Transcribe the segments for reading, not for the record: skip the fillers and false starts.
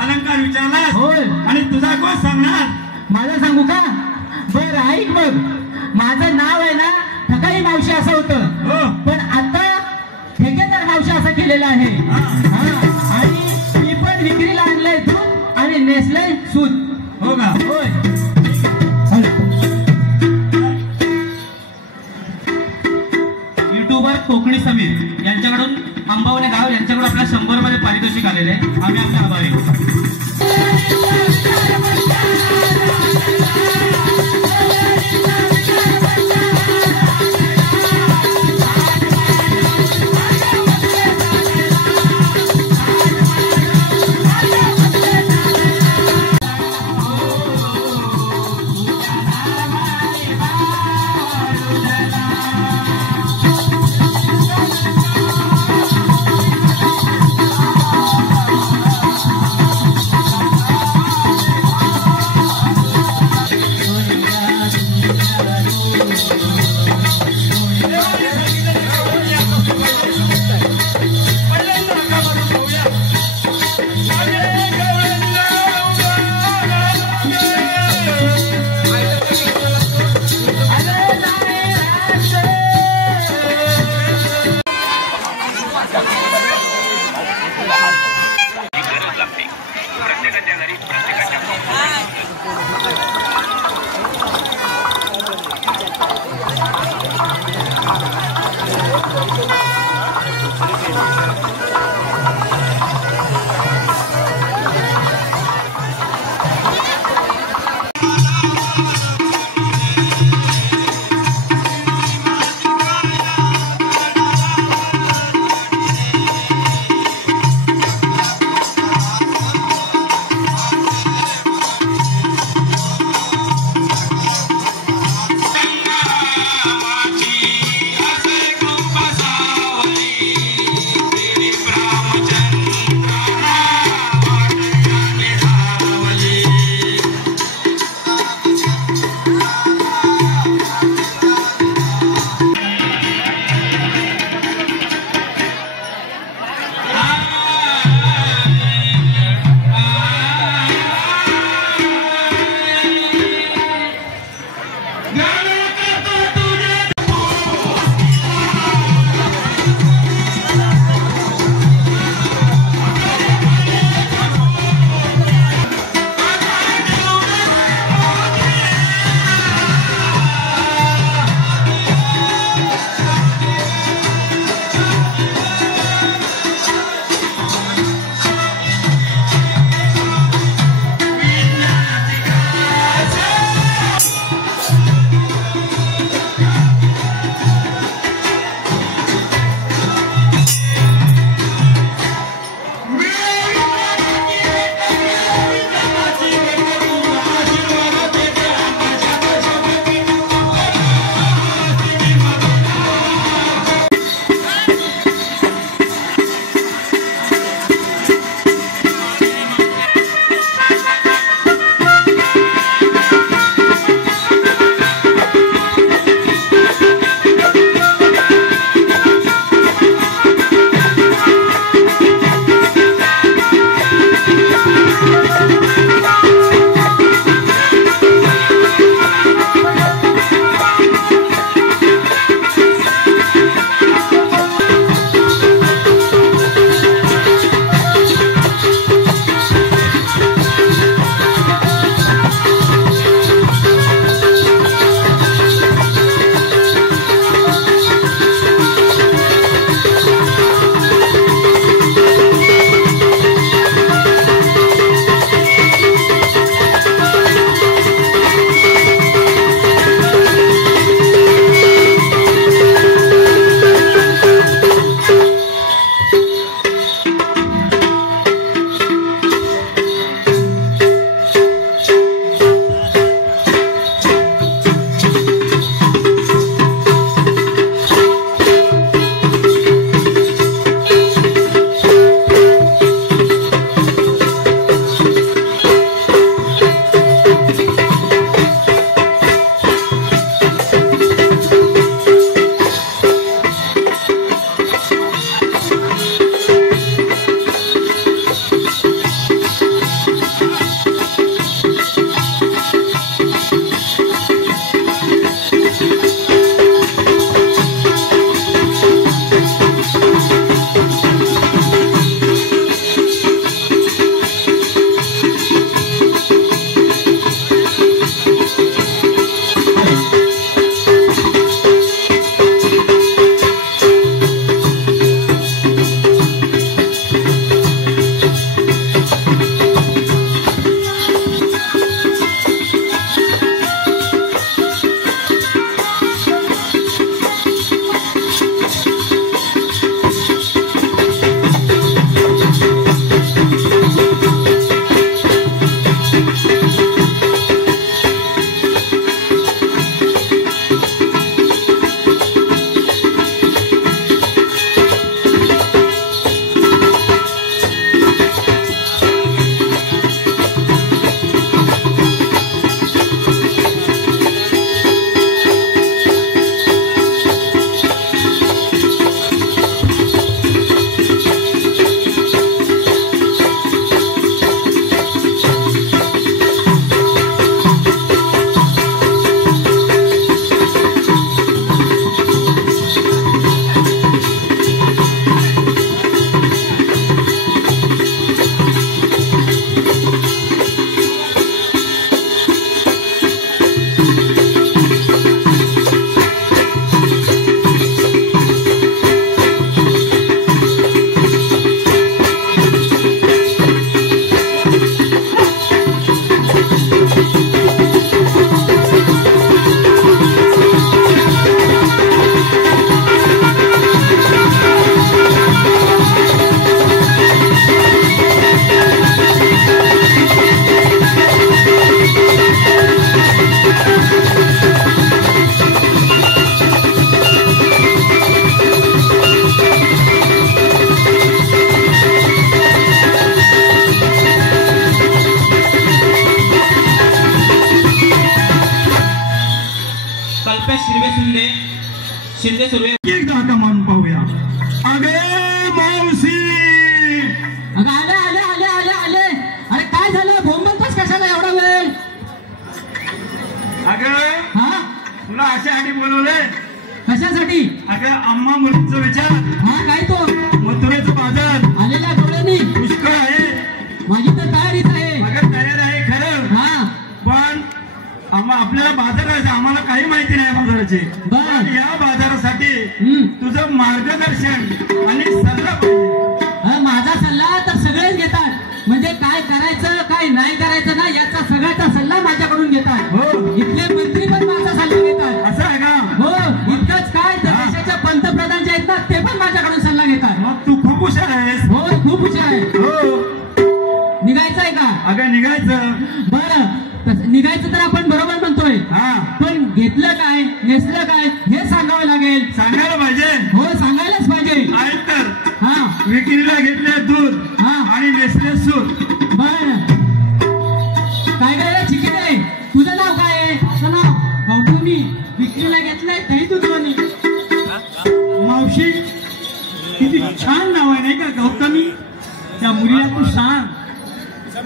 अलंकार विचारला होय आणि तुझा कोण सांगणार? माझं सांगू का? बरं ऐक बघ, माझं नाव आहे ना ठकाई मावशी असं होतं, पण आता ठेकेदार मावशी असं केलेलं आहे. आणि मी पण विक्रीला आणलंय दूध आणि नेसलंय सूत. हो का? होय. युट्यूबर कोकणी समीर यांच्याकडून अंबावणे गाव यांच्याकडून आपल्या 100 मध्ये पारितोषिक आलेले आहे. आम्ही आपले आभारी. रुपये शिंदे सुर्वे एकदा का मान पाहूया. अगे मावशी, अगं आले आले आले आले आले. अरे काय झालं, बोंबलतोस कशाला एवढा वेळ? अगं हा तुला अशासाठी बोलवले. कशासाठी? अगं अम्मा मुलींचा विचार, हा काय तो मथुरेचा बाजार आलेल्या डोळ्यांनी पुष्कळ आहे. माझी तर तयारीच आहे. अगं तयार आहे खरं, हा पण आपल्याला बाजार करायचं, आम्हाला काही माहिती नाही बाजाराची. बर. पण या बाजारासाठी हम्म. तुझं मार्गदर्शन आणि सल्ला पाहिजे. माझा सल्ला तर सगळेच घेतात. म्हणजे काय करायचं काय नाही करायचं ना, याचा सगळ्याचा सल्ला माझ्याकडून घेतात. हो. इथले मंत्री पण माझा सल्ला घेतात. असं आहे का? हो. इतकंच काय तर देशाच्या पंतप्रधान जे आहेत ना, ते पण माझ्याकडून सल्ला घेतात. मग तू खूप हुशार आहेस. हो खूप हुशार आहे. हो. निघायचंय का? अगं निघायचं. बरं, निघायचं तर आपण बरोबर म्हणतोय. हा, पण घेतलं काय नेसलं काय हे सांगावं लागेल. सांगायला पाहिजे. हो सांगायलाच पाहिजे. आहेत तर हा विक्रीला घेतले दूध हा आणि नेसले सूत. बर. काय काय चिकन आहे? तुझं नाव काय आहे? तुझं नाव गौतमी. विक्रीला घेतलंय दही दूधवाणी. मावशी, किती छान नाव आहे नाही का गौतमी? त्या मुलीला तू सांग.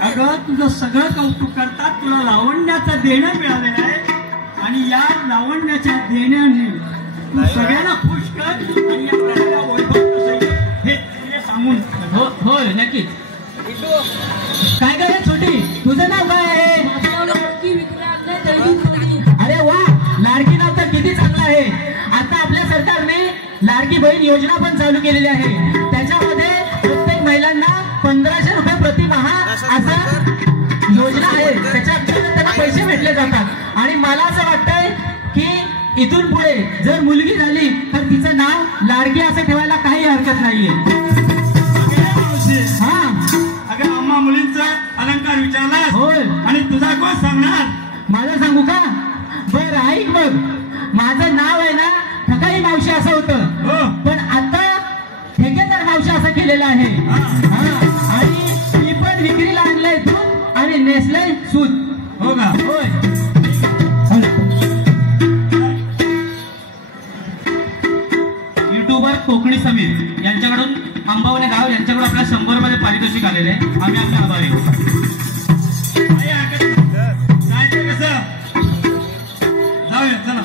अगं तुझं सगळं कौतुक करतात, तुला लावण्याचं देणं मिळालेलं आहे आणि या लावण्याच्या देण्याने तू सगळ्यांना खुश कर आणि या प्रकारे वैभव हे सांगून. हो नक्कीच. काय काय छोटी, तुझं नाव काय आहे? अरे वा, लाडकी नाव तर किती चांगलं आहे. आता आपल्या सरकारने लाडकी बहीण योजना पण चालू केलेली आहे. त्याच्यामध्ये प्रत्येक महिलांना 1500 रुपये प्रतिमाह असं योजना आहे. त्याच्या त्यांना पैसे भेटले जातात. आणि मला असं वाटतंय की इथून पुढे जर मुलगी झाली तर तिचं नाव लाडकी असं ठेवायला काही हरकत नाहीये. हा अगं अम्मा मुलींचा अलंकार विचारला होय. आणि तुझा कोण सांगणार? माझं सांगू का? बरं ऐक मग. माझं नाव आहे ना ठकाई मावशी असं होतं. हो. पण आता ठेकेदार मावशी असं केलेलं आहे. हा. आणि मी पण विक्रीला आणलंय दूध आणि नेसलंय सूत. हो का? होय. युट्यूबर कोकणी समीर यांच्याकडून अंबावणे गाव यांच्याकडून आपल्या 100 मध्ये पारितोषिक आलेले आहे. आम्ही आपले आभारी आहोत. जायचं कसं? जाऊया चला.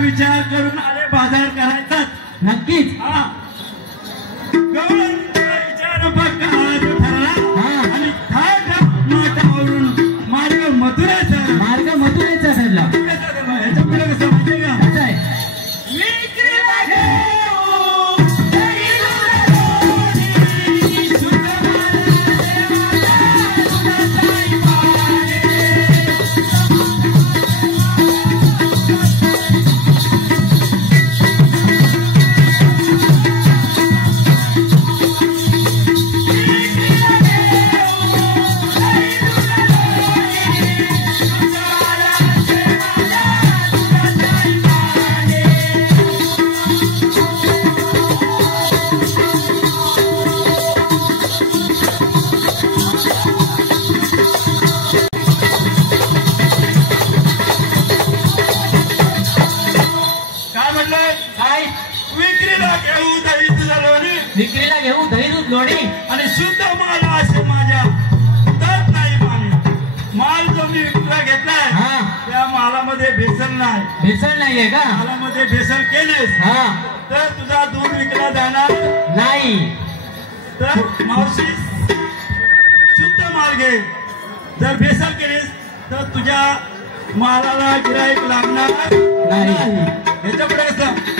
विचार करून आले बाजार करायचा. नक्कीच. विचार पक्का ठरला आणि माठावरून मार्ग मथुरेचा ठरला. ह्याच्या पुढे कसं माहितीये का? कसं आहे? कोणी आणि शुद्ध माल असे माझ्या तर नाही माल जो मी विकला घेतलाय हा त्या मालामध्ये भेसळ नाही. भेसळ नाहीये का? मालामध्ये भेसळ केलीस हा तर तुझा दूध विकला जाणार नाही. तर मावशी शुद्ध माल घे. जर भेसळ केलीस तर तुझ्या मालाला गिराईक लागणार नाही. याच्या पुढे कसं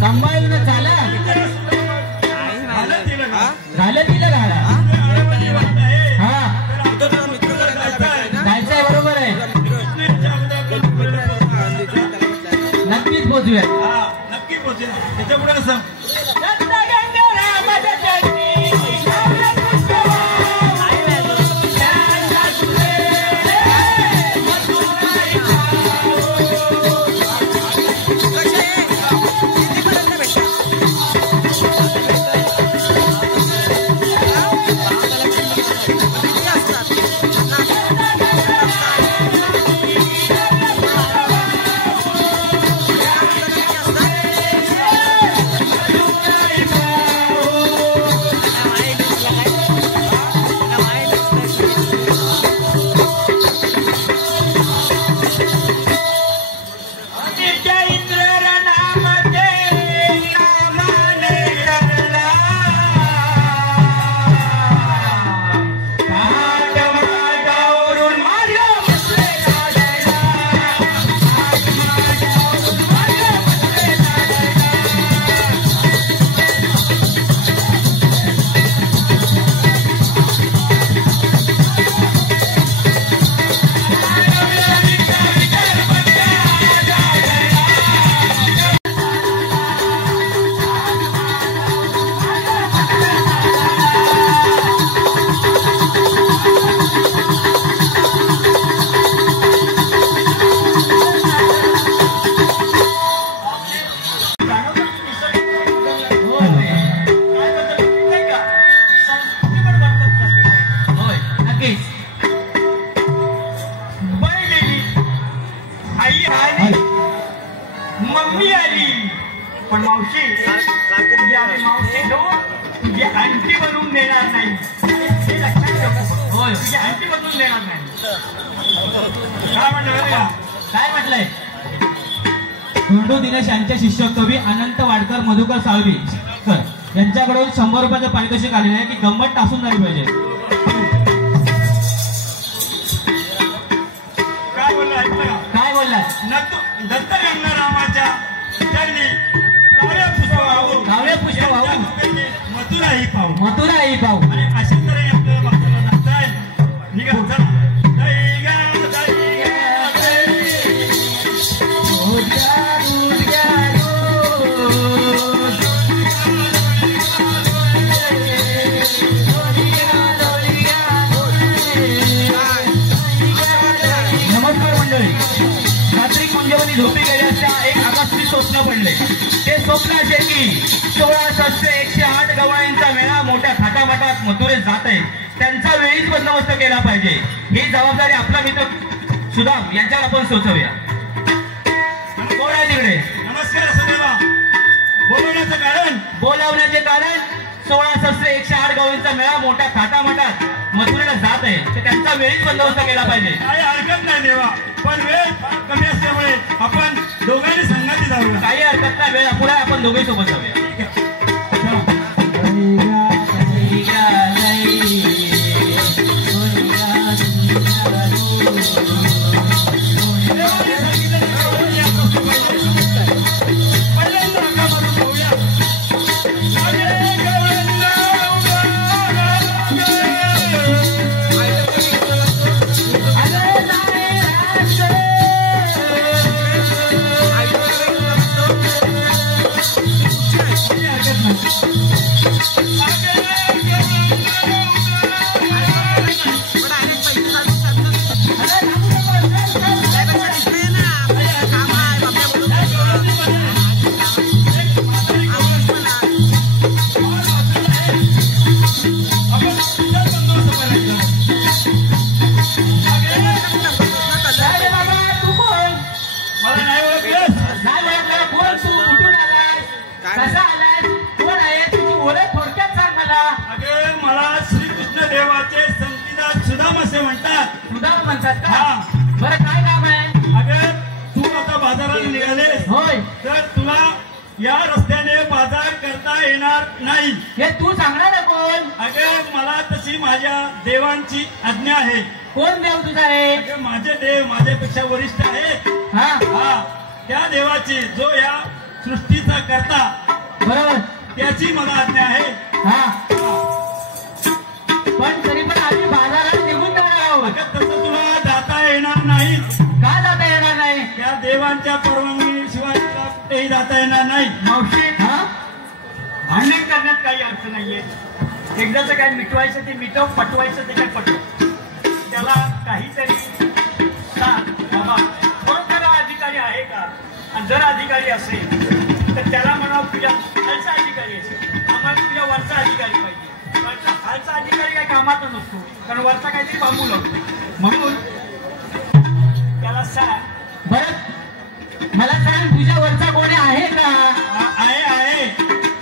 सांभाळून चाला. झालं तिला घाला. हा जायचंय बरोबर आहे. नक्कीच पोचूया. नक्की पोचूया. त्याच्या पुढे कसं मम्मी आली पण मावशी तुझी आंटी बनवून देणार नाही. हे लक्षात ठेव. होय तुझी आंटी बनवून देणार नाही. काय म्हटलं का? काय म्हटलंय? धोंडू दिनेश यांच्या शिष्य कवी अनंत वाडकर मधुकर साळवी यांच्याकडून 100 रुपयाचं पारितोषिक आलेलं आहे की गंमत टासून झाली पाहिजे. काय बोलला ऐकलं का? काय बोललाय? दत्त गंगारामाच्या चरणी कावळे पुष्प वाहू मथुराही पाहू. मथुराही पाहू. आणि अशा तऱ्हेने आपल्याला भक्ताला नाचताय. निघा चला. नमस्कार मंडळी. स्वप्न असेल की 16,108 गवळ्यांचा मेळा मोठ्या थाटामाटात मथुरेत जात आहे, त्यांचा वेळीच बंदोबस्त केला पाहिजे, ही जबाबदारी आपला मित्र सुदाम यांच्यावर आपण सोचवूया. कोण आहे तिकडे? नमस्कार सदैवा. बोलावण्याचे कारण 16,108 गवळींचा मेळा मोठ्या थाटामाटात मथुरेला जात आहे, तर त्यांचा वेळीच बंदोबस्त केला पाहिजे. काही हरकत नाही देवा, पण वेळ कमी असल्यामुळे आपण दोघांनी संघाती जाऊया. काही हरकत नाही, वेळ पुढे आपण दोघे सोबत जाऊया. बरं काय काम आहे? अगर तू आता बाजाराला निघालेस होय, तर तुला या रस्त्याने बाजार करता येणार नाही. हे तू सांगणार ना कोण? अगर मला तशी माझ्या देवांची आज्ञा आहे. कोण देव तुझा आहे? अगर माझे देव माझ्यापेक्षा वरिष्ठ आहेत. हा, त्या देवाची जो या सृष्टीचा करता बरोबर, त्याची मला आज्ञा आहे. हा, पण तरी पण आम्ही बाजारात निघून जाणार आहोत. अगर तसं तुला जाता येणार नाही. का जाता येणार नाही? त्या देवांच्या परवानगीशिवाय तुला कुठेही जाता येणार नाही. मावशी, हा, भांडण करण्यात काही अर्थ नाहीये. एकदाचं काय मिटवायचं ते मिटव, पटवायचं ते काय पटव. त्याला काहीतरी सांग बाबा, खरोखर अधिकारी आहे का? आणि जर अधिकारी असेल तर त्याला म्हणावं तुझ्या खालचा अधिकारी असेल, आम्हाला तुझ्या वरचा अधिकारी पाहिजे. खालचा अधिकारी काही कामाचा नसतो, कारण वरचा काहीतरी बांबू लागतो. म्हणून त्याला सांग. बरं मला सांग, तुझ्या वरचा कोणी आहे का? आहे आहे.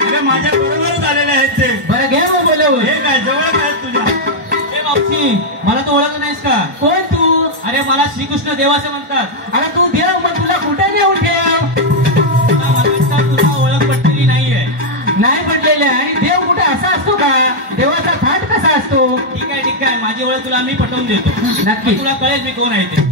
अरे माझ्या बरोबरच आलेले आहेत ते. बरं घे मग बोलवून. हे काय जवळ काय तुझ्या? ए मावशी, मला तू ओळखलं नाहीस का? कोण तू? अरे मला श्रीकृष्ण देवाचे म्हणतात. अरे तू देव, मग तुला कुठे नेऊन ठेव? तुला ओळख पटलेली नाहीये. नाही पडलेले. आणि देव कुठे असा असतो का? देवाचा थाट कसा असतो? ठीक आहे, माझी ओळख तुला मी पटवून देतो. नक्की. तुला कळेल मी कोण आहे ते.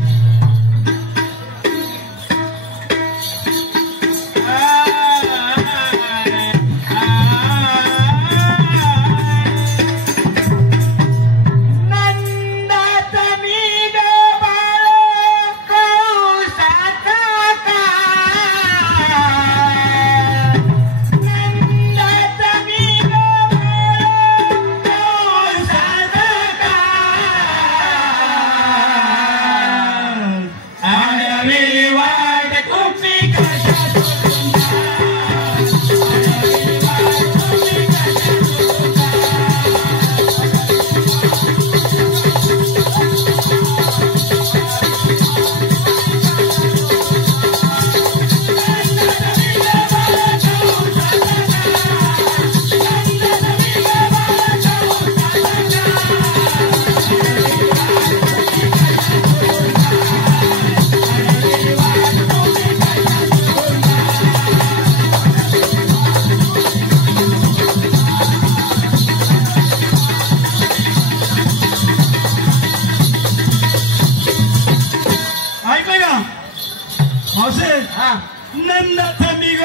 नंदाचा निग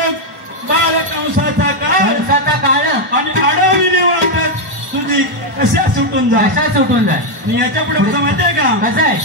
बालकंसाचा काळ आणि आडविली वाटत तुझी कशा सुटून जा. कशा सुटून जाय. मी याच्या पुढे कसं माहितीये का? कसं आहे?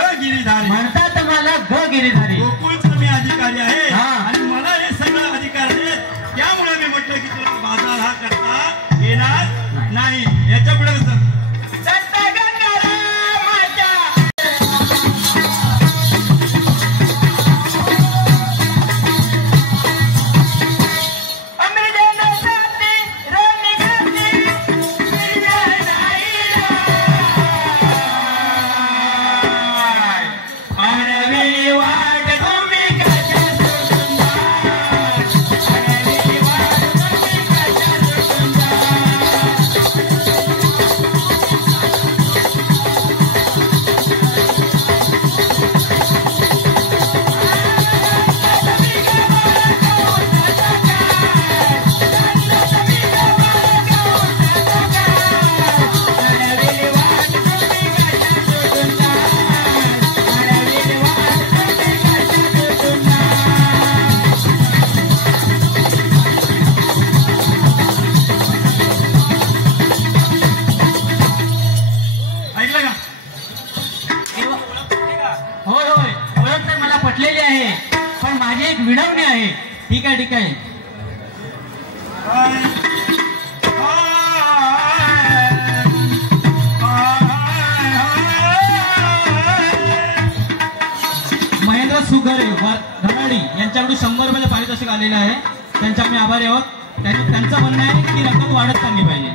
ग गिरीधारी म्हणतात मला ग गिरीधारी. गोकुळचा मी अधिकारी आहे हा. आणि मला हे सगळं अधिकार आहे. त्यामुळे मी म्हटलं की तुला बाजार हा करता येणार नाही. याच्या पुढे कसं विनवणी आहे. ठीक आहे ठीक आहे. महेंद्र सुगरे धनाडी यांच्याकडून 100 रुपयाचं पारितोषिक आलेलं आहे. त्यांच्या आम्ही आभारी आहोत. त्यांचं म्हणणं आहे की रक्कम वाढत चालली पाहिजे.